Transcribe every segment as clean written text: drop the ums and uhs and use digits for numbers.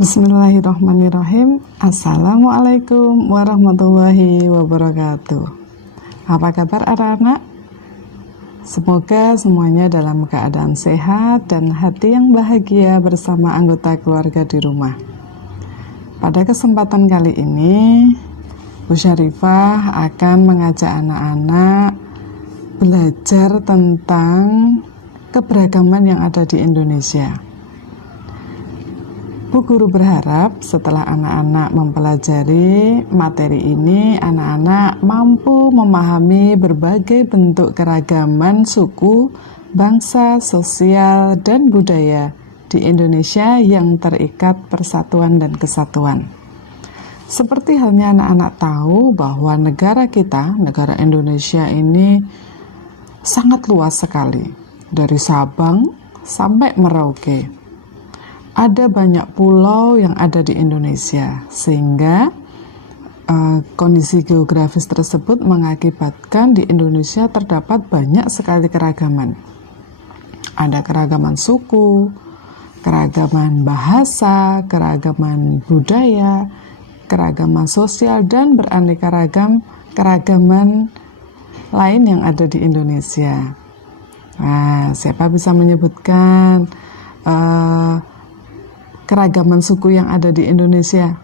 Bismillahirrahmanirrahim. Assalamualaikum warahmatullahi wabarakatuh. Apa kabar anak-anak? Semoga semuanya dalam keadaan sehat dan hati yang bahagia bersama anggota keluarga di rumah. Pada kesempatan kali ini, Bu Syarifah akan mengajak anak-anak belajar tentang keberagaman yang ada di Indonesia. Bu Guru berharap setelah anak-anak mempelajari materi ini, anak-anak mampu memahami berbagai bentuk keragaman suku, bangsa, sosial, dan budaya di Indonesia yang terikat persatuan dan kesatuan. Seperti halnya anak-anak tahu bahwa negara kita, negara Indonesia ini sangat luas sekali, dari Sabang sampai Merauke. Ada banyak pulau yang ada di Indonesia, sehingga kondisi geografis tersebut mengakibatkan di Indonesia terdapat banyak sekali keragaman. Ada keragaman suku, keragaman bahasa, keragaman budaya, keragaman sosial, dan beraneka ragam keragaman lain yang ada di Indonesia. Nah, siapa bisa menyebutkan keragaman suku yang ada di Indonesia?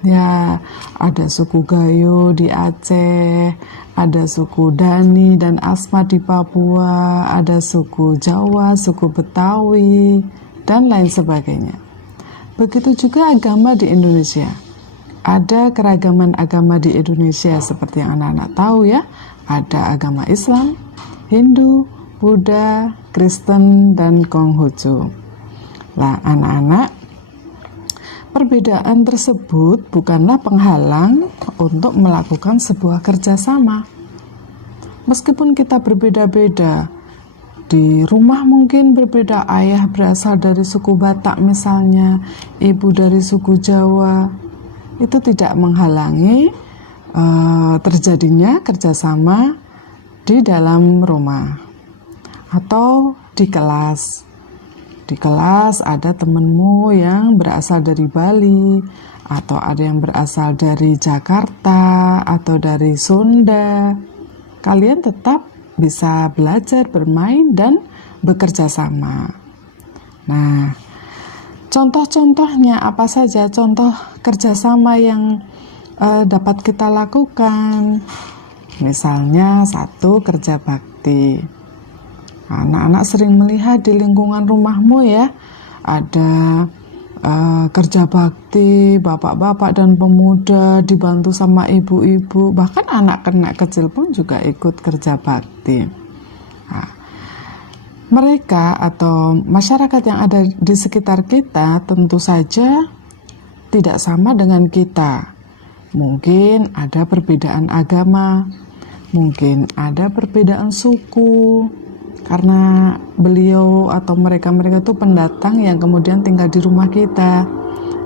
Ya, ada suku Gayo di Aceh, ada suku Dani dan Asmat di Papua, ada suku Jawa, suku Betawi, dan lain sebagainya. Begitu juga agama di Indonesia. Ada keragaman agama di Indonesia seperti yang anak-anak tahu ya. Ada agama Islam, Hindu, Buddha, Kristen, dan Konghucu. Nah, anak-anak, perbedaan tersebut bukanlah penghalang untuk melakukan sebuah kerjasama. Meskipun kita berbeda-beda, di rumah mungkin berbeda, ayah berasal dari suku Batak misalnya, ibu dari suku Jawa, itu tidak menghalangi terjadinya kerjasama di dalam rumah atau di kelas. Di kelas ada temenmu yang berasal dari Bali, atau ada yang berasal dari Jakarta, atau dari Sunda. Kalian tetap bisa belajar, bermain, dan bekerja sama. Nah, contoh-contohnya apa saja? Contoh kerjasama yang dapat kita lakukan. Misalnya, satu, kerja bakti. Anak-anak sering melihat di lingkungan rumahmu ya, ada kerja bakti, bapak-bapak dan pemuda dibantu sama ibu-ibu, bahkan anak-anak kecil pun juga ikut kerja bakti. Nah, mereka atau masyarakat yang ada di sekitar kita tentu saja tidak sama dengan kita. Mungkin ada perbedaan agama, mungkin ada perbedaan suku, karena beliau atau mereka itu pendatang yang kemudian tinggal di rumah kita.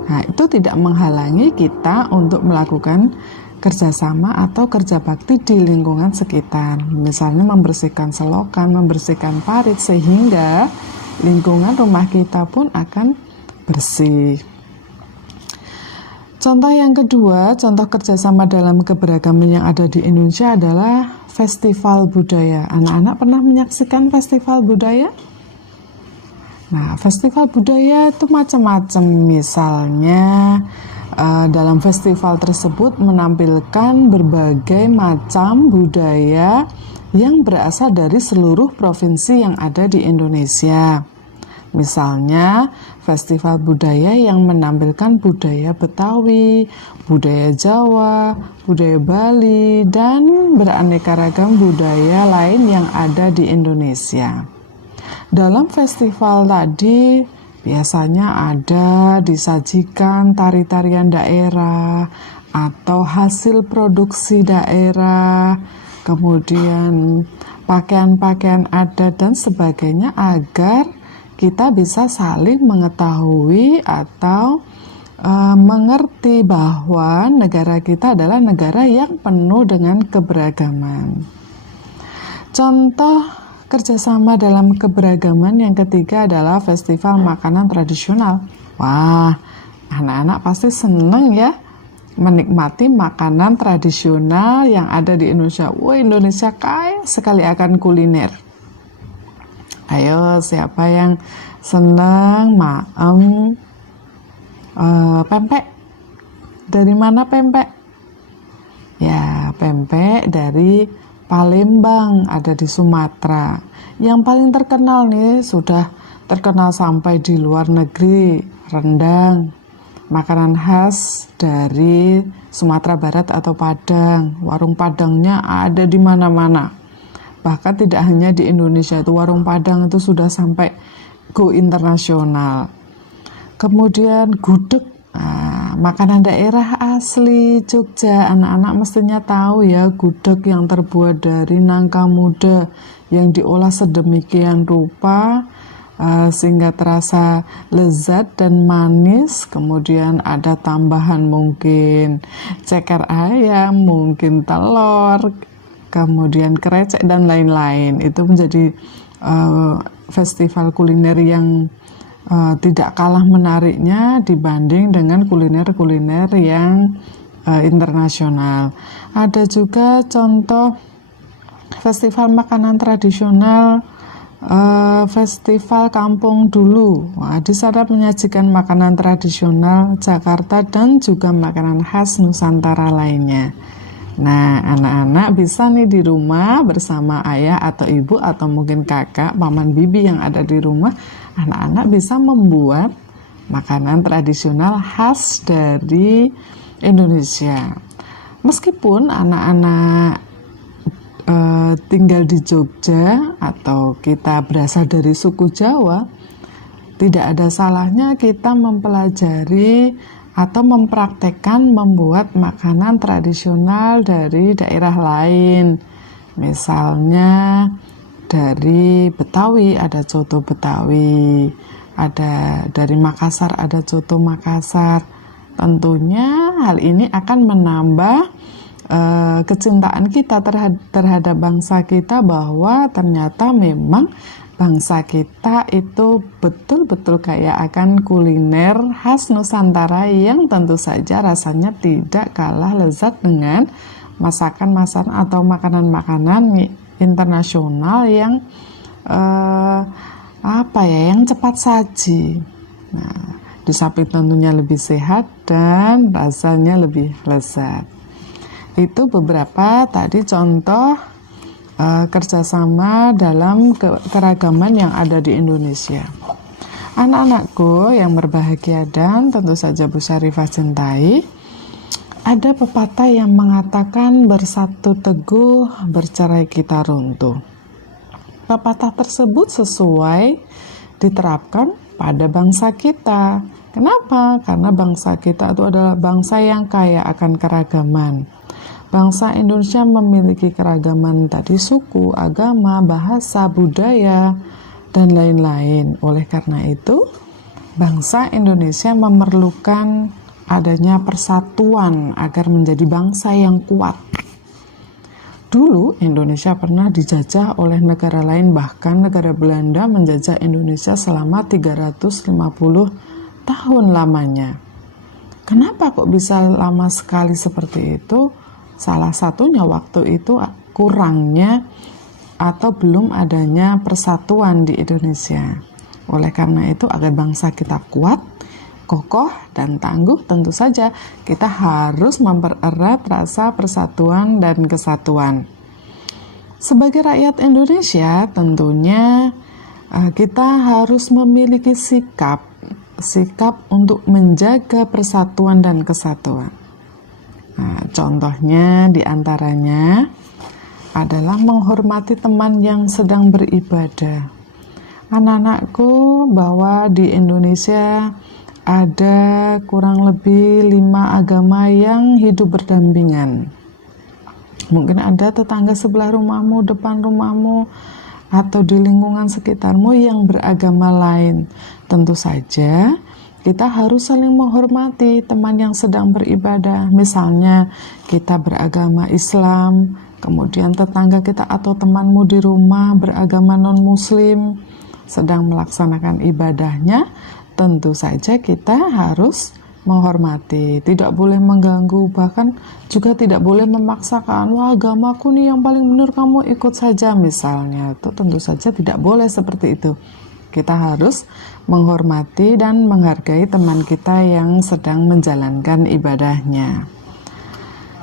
Nah, itu tidak menghalangi kita untuk melakukan kerjasama atau kerja bakti di lingkungan sekitar. Misalnya membersihkan selokan, membersihkan parit, sehingga lingkungan rumah kita pun akan bersih. Contoh yang kedua, contoh kerjasama dalam keberagaman yang ada di Indonesia adalah festival budaya. Anak-anak pernah menyaksikan festival budaya? Nah, festival budaya itu macam-macam. Misalnya, dalam festival tersebut menampilkan berbagai macam budaya yang berasal dari seluruh provinsi yang ada di Indonesia. Misalnya, festival budaya yang menampilkan budaya Betawi, budaya Jawa, budaya Bali, dan beraneka ragam budaya lain yang ada di Indonesia. Dalam festival tadi, biasanya ada disajikan tari-tarian daerah atau hasil produksi daerah, kemudian pakaian-pakaian adat dan sebagainya, agar kita bisa saling mengetahui atau mengerti bahwa negara kita adalah negara yang penuh dengan keberagaman. Contoh kerjasama dalam keberagaman yang ketiga adalah festival makanan tradisional. Wah, Anak-anak pasti seneng ya menikmati makanan tradisional yang ada di Indonesia. Wah, Indonesia kaya sekali akan kuliner. Ayo, siapa yang seneng pempek? Dari mana pempek? Ya, pempek dari Palembang, ada di Sumatera. Yang paling terkenal nih, sudah terkenal sampai di luar negeri, rendang. Makanan khas dari Sumatera Barat atau Padang. Warung Padangnya ada di mana-mana. Bahkan tidak hanya di Indonesia, itu warung Padang itu sudah sampai go internasional. Kemudian gudeg, makanan daerah asli Jogja. Anak-anak mestinya tahu ya, gudeg yang terbuat dari nangka muda yang diolah sedemikian rupa sehingga terasa lezat dan manis. Kemudian ada tambahan mungkin ceker ayam, mungkin telur, kemudian krecek dan lain-lain. Itu menjadi festival kuliner yang tidak kalah menariknya dibanding dengan kuliner-kuliner yang internasional. Ada juga contoh festival makanan tradisional, festival Kampung Dulu. Di sana menyajikan makanan tradisional Jakarta dan juga makanan khas Nusantara lainnya. Nah, anak-anak bisa nih di rumah bersama ayah atau ibu atau mungkin kakak, paman, bibi yang ada di rumah. Anak-anak bisa membuat makanan tradisional khas dari Indonesia. Meskipun anak-anak tinggal di Jogja atau kita berasal dari suku Jawa, tidak ada salahnya kita mempelajari atau mempraktekkan membuat makanan tradisional dari daerah lain. Misalnya dari Betawi ada coto Betawi, ada dari Makassar ada coto Makassar. Tentunya hal ini akan menambah kecintaan kita terhadap bangsa kita, bahwa ternyata memang bangsa kita itu betul-betul kaya akan kuliner khas Nusantara yang tentu saja rasanya tidak kalah lezat dengan masakan-masakan atau makanan-makanan internasional yang yang cepat saji. Nah, di samping tentunya lebih sehat dan rasanya lebih lezat. Itu beberapa tadi contoh kerjasama dalam keragaman yang ada di Indonesia. Anak-anakku yang berbahagia dan tentu saja Bu Syarifah cintai, ada pepatah yang mengatakan bersatu teguh, bercerai kita runtuh. Pepatah tersebut sesuai diterapkan pada bangsa kita. Kenapa? Karena bangsa kita itu adalah bangsa yang kaya akan keragaman. Bangsa Indonesia memiliki keragaman tadi suku, agama, bahasa, budaya, dan lain-lain. Oleh karena itu, bangsa Indonesia memerlukan adanya persatuan agar menjadi bangsa yang kuat. Dulu Indonesia pernah dijajah oleh negara lain, bahkan negara Belanda menjajah Indonesia selama 350 tahun lamanya. Kenapa kok bisa lama sekali seperti itu? Salah satunya waktu itu kurangnya atau belum adanya persatuan di Indonesia. Oleh karena itu, agar bangsa kita kuat, kokoh, dan tangguh, tentu saja kita harus mempererat rasa persatuan dan kesatuan. Sebagai rakyat Indonesia, tentunya kita harus memiliki sikap untuk menjaga persatuan dan kesatuan. Nah, contohnya diantaranya adalah menghormati teman yang sedang beribadah. Anak-anakku, bahwa di Indonesia ada kurang lebih 5 agama yang hidup berdampingan. Mungkin ada tetangga sebelah rumahmu, depan rumahmu, atau di lingkungan sekitarmu yang beragama lain. Tentu saja kita harus saling menghormati teman yang sedang beribadah. Misalnya kita beragama Islam, kemudian tetangga kita atau temanmu di rumah beragama non-muslim sedang melaksanakan ibadahnya, tentu saja kita harus menghormati, tidak boleh mengganggu, bahkan juga tidak boleh memaksakan, wah agamaku nih yang paling benar, kamu ikut saja misalnya. Itu tentu saja tidak boleh seperti itu. Kita harus menghormati dan menghargai teman kita yang sedang menjalankan ibadahnya.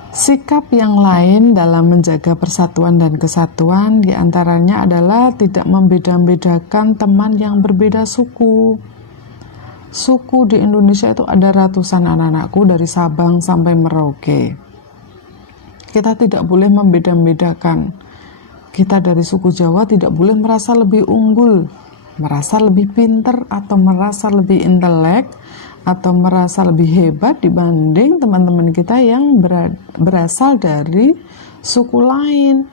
Sikap yang lain dalam menjaga persatuan dan kesatuan diantaranya adalah tidak membeda-bedakan teman yang berbeda suku. Suku di Indonesia itu ada ratusan anak-anakku dari Sabang sampai Merauke. Kita tidak boleh membeda-bedakan. Kita dari suku Jawa tidak boleh merasa lebih unggul, merasa lebih pinter, atau merasa lebih intelek, atau merasa lebih hebat dibanding teman-teman kita yang berasal dari suku lain.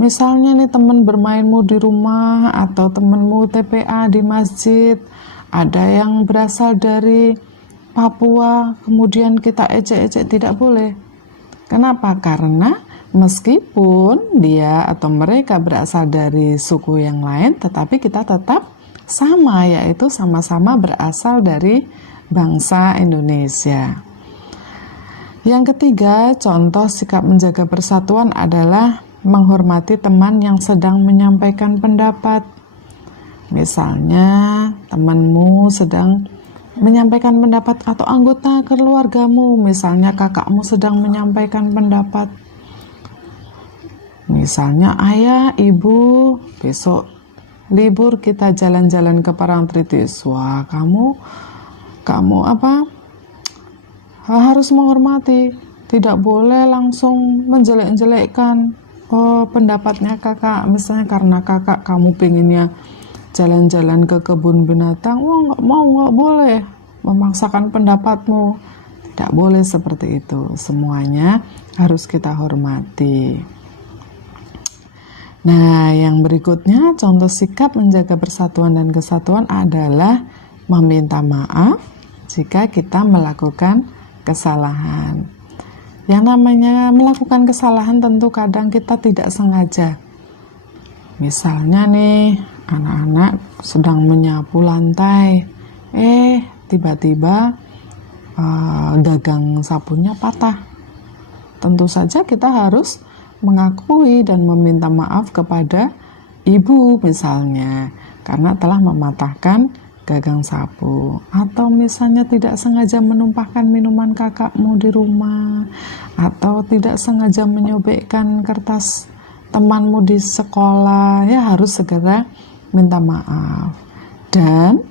Misalnya nih, teman bermainmu di rumah atau temanmu TPA di masjid, ada yang berasal dari Papua, kemudian kita ejek-ejek, tidak boleh. Kenapa? Karena meskipun dia atau mereka berasal dari suku yang lain, tetapi kita tetap sama, yaitu sama-sama berasal dari bangsa Indonesia. Yang ketiga, contoh sikap menjaga persatuan adalah menghormati teman yang sedang menyampaikan pendapat. Misalnya, temanmu sedang menyampaikan pendapat, atau anggota keluargamu, misalnya kakakmu sedang menyampaikan pendapat. Misalnya, ayah, ibu, besok libur kita jalan-jalan ke Parangtritis. Wah, kamu harus menghormati, tidak boleh langsung menjelek-jelekkan pendapatnya kakak. Misalnya karena kakak kamu pengennya jalan-jalan ke kebun binatang, wah nggak boleh memaksakan pendapatmu. Tidak boleh seperti itu. Semuanya harus kita hormati. Nah, yang berikutnya, contoh sikap menjaga persatuan dan kesatuan adalah meminta maaf jika kita melakukan kesalahan. Yang namanya melakukan kesalahan tentu kadang kita tidak sengaja. Misalnya nih, anak-anak sedang menyapu lantai, tiba-tiba gagang sapunya patah. Tentu saja kita harus mengakui dan meminta maaf kepada ibu misalnya, karena telah mematahkan gagang sapu. Atau misalnya tidak sengaja menumpahkan minuman kakakmu di rumah, atau tidak sengaja menyobekkan kertas temanmu di sekolah, ya harus segera minta maaf. Dan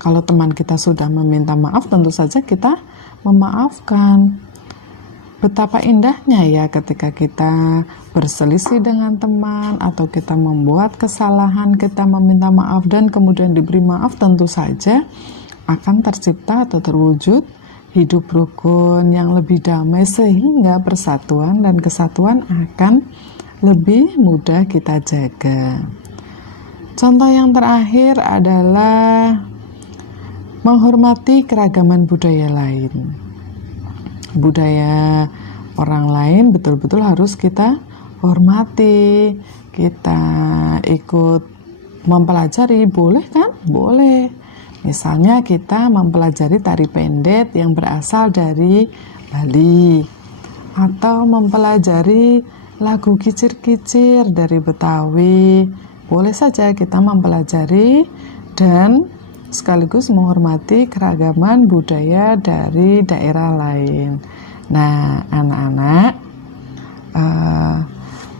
kalau teman kita sudah meminta maaf, tentu saja kita memaafkan. Betapa indahnya ya ketika kita berselisih dengan teman atau kita membuat kesalahan, kita meminta maaf dan kemudian diberi maaf, tentu saja akan tercipta atau terwujud hidup rukun yang lebih damai, sehingga persatuan dan kesatuan akan lebih mudah kita jaga. Contoh yang terakhir adalah menghormati keragaman budaya lain. Budaya orang lain betul-betul harus kita hormati. Kita ikut mempelajari, boleh kan? Boleh. Misalnya kita mempelajari tari pendet yang berasal dari Bali, atau mempelajari lagu kicir-kicir dari Betawi. Boleh saja kita mempelajari dan sekaligus menghormati keragaman budaya dari daerah lain. Nah, anak-anak,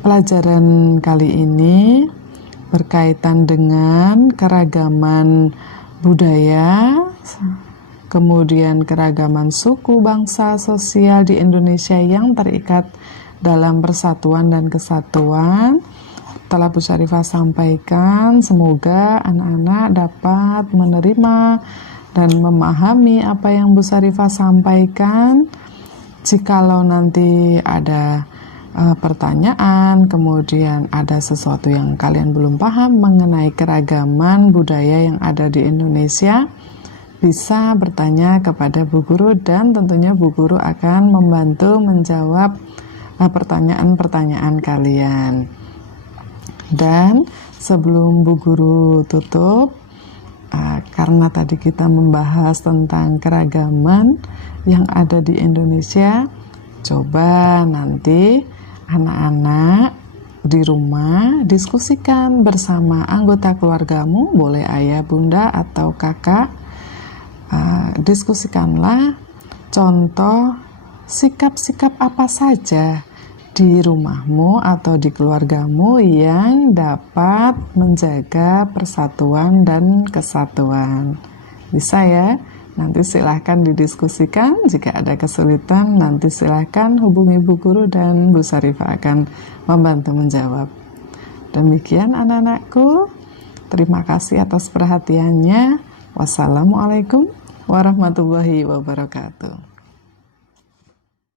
pelajaran kali ini berkaitan dengan keragaman budaya, kemudian keragaman suku, bangsa, sosial di Indonesia yang terikat dalam persatuan dan kesatuan telah Bu Syarifah sampaikan. Semoga anak-anak dapat menerima dan memahami apa yang Bu Syarifah sampaikan. Jikalau nanti ada pertanyaan, kemudian ada sesuatu yang kalian belum paham mengenai keragaman budaya yang ada di Indonesia, bisa bertanya kepada Bu Guru dan tentunya Bu Guru akan membantu menjawab pertanyaan-pertanyaan kalian. Dan sebelum Bu Guru tutup, karena tadi kita membahas tentang keragaman yang ada di Indonesia, coba nanti anak-anak di rumah diskusikan bersama anggota keluargamu, boleh ayah, bunda, atau kakak. Diskusikanlah contoh sikap-sikap apa saja di rumahmu atau di keluargamu yang dapat menjaga persatuan dan kesatuan. Bisa ya? Nanti silahkan didiskusikan. Jika ada kesulitan, nanti silahkan hubungi Bu Guru dan Bu Sarifah akan membantu menjawab. Demikian anak-anakku. Terima kasih atas perhatiannya. Wassalamualaikum warahmatullahi wabarakatuh.